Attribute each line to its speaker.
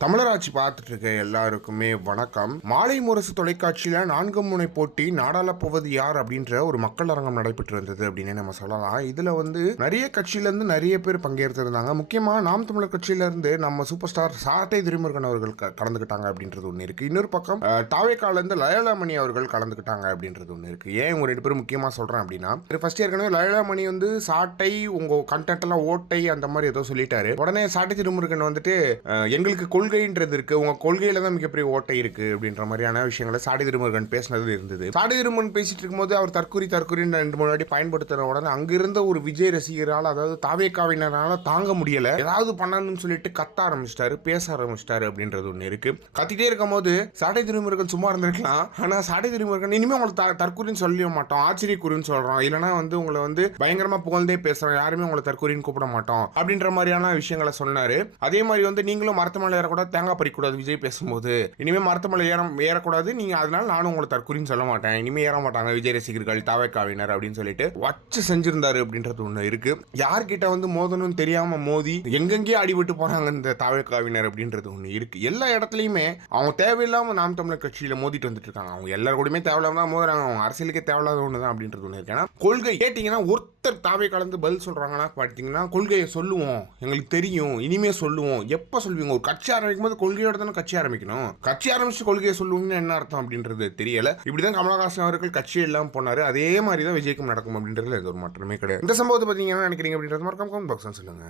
Speaker 1: தமிழராட்சி பார்த்துட்டு இருக்க எல்லாருக்குமே வணக்கம். மாலை முரசு தொலைக்காட்சியில நான்கு முனை போட்டி நாடாள போவது யார் அப்படின்ற ஒரு மக்கள் அரங்கம் நடைபெற்று இருந்தது அப்படின்னு நம்ம சொல்லலாம். இதுல வந்து நிறைய கட்சியில இருந்து நிறைய பேர் பங்கேற்றிருந்தாங்க. முக்கியமா நாம் தமிழர் கட்சியில இருந்து நம்ம சூப்பர் ஸ்டார் சாட்டை திருமுருகன் அவர்கள் க- கலந்துக்கிட்டாங்க அப்படின்றது ஒன்று இருக்கு. இன்னொரு பக்கம் அஹ், தாவேக்கால இருந்து லயலாமணி அவர்கள் கலந்துக்கிட்டாங்க அப்படின்றது ஒன்று இருக்கு. ஏன் இவங்க ரெண்டு பேரும் முக்கியமா சொல்றேன் அப்படின்னா ஃபர்ஸ்ட் ஏற்கனவே லயலாமணி வந்து சாட்டை உங்க கண்டென்ட் எல்லாம் ஓட்டை அந்த மாதிரி ஏதோ சொல்லிட்டாரு. உடனே சாட்டை திருமுருகன் வந்துட்டு எங்களுக்கு கொள் கொள்கைன்றது இருக்கு உங்க கொள்கையில தான் மிகப்பெரிய ஓட்டை இருக்கு அப்படின்ற மாதிரியான விஷயங்களை சாடி திருமுருகன் பேசினது இருந்தது. சாடி திருமுருகன் பேசிட்டு இருக்கும்போது அவர் தற்கொலை தற்கொலைன்னு ரெண்டு மூணு வாட்டி பயன்படுத்துற உடனே அங்கிருந்த ஒரு விஜய் ரசிகரால் அதாவது தாவேக்காவினரால தாங்க முடியல. ஏதாவது பண்ணணும்னு சொல்லிட்டு கத்த ஆரம்பிச்சிட்டாரு பேச ஆரம்பிச்சிட்டாரு அப்படின்றது ஒன்று இருக்கு. கத்திட்டே இருக்கும் போது சாடை திருமுருகன் சும்மா இருந்திருக்கலாம். ஆனா சாடை திருமுருகன் இனிமே உங்களுக்கு த- தற்கொலைன்னு சொல்ல மாட்டோம். ஆச்சரியக்குறின்னு சொல்றோம். இல்லைன்னா வந்து உங்களை வந்து பயங்கரமா புகழ்ந்தே பேசுறோம். யாருமே உங்களை தற்கொலைன்னு கூப்பிட மாட்டோம். அப்படின்ற மாதிரியான விஷயங்களை சொன்னாரு. அதே மாதிரி வந்து நீங்களும் மரத்து மேலே ஏறக்கூடாது தேங்காய் பறிக்கூடாது விஜய் பேசும்போது. இனிமேல் மருத்துவமனை ஏற ஏறக்கூடாது. நீங்கள் அதனால நானும் உங்களை தற்கொலைன்னு சொல்ல மாட்டேன். இனிமேல் ஏற மாட்டாங்க விஜய் ரசிகர்கள் தாவைக்காவினர் அப்படின்னு சொல்லிட்டு. வச்சு செஞ்சிருந்தாரு அப்படின்றது ஒன்று இருக்கு. யார்கிட்ட வந்து மோதணும்னு தெரியாம மோதி எங்கெங்கேயோ அடிபட்டு போறாங்க இந்த தாவைக்காவினர் அப்படின்றது ஒன்று இருக்கு. எல்லா இடத்துலையுமே அவங்க தேவையில்லாம நாம் தமிழர் கட்சியில மோதிட்டு வந்துட்டு இருக்காங்க. அவங்க எல்லாரும் கூடயுமே தேவையில்லாம தான் மோதுறாங்க. அவங்க அரசியலுக்கே தேவையில்லாத ஒன்று தான் அப்படின்றது ஒன்று இருக்கு. ஏன்னா கொள்கை கேட்டிங்கன்னா ஒருத்தர் தாவை கலந்து பதில் சொல்றாங்கன்னா பார்த்தீங்கன்னா கொள்கையை சொல்லுவோம். எங்களுக்கு தெரியும். இனிமே சொல்லுவோம். எப்போ சொல்லுவீங்க ஒரு கட்சி ஆரம்பிக்கும் போது கொள்கையோட தானே கட்சி ஆரம்பிக்கணும்? கட்சி ஆரம்பிச்சு கொள்கையை சொல்லுவீங்கன்னு என்ன அர்த்தம் அப்படின்றது தெரியல. இப்படிதான் கமலஹாசன் அவர்கள் கட்சி எல்லாம் போனாரு. அதே மாதிரி தான் விஜய்க்கும் நடக்கும் அப்படின்றதுல எந்த ஒரு மாற்றமே கிடையாது. இந்த சம்பவத்தை பார்த்தீங்கன்னா நினைக்கிறீங்க அப்படின்றது மறக்காம கமெண்ட் பாக்ஸ் சொல்லுங்க.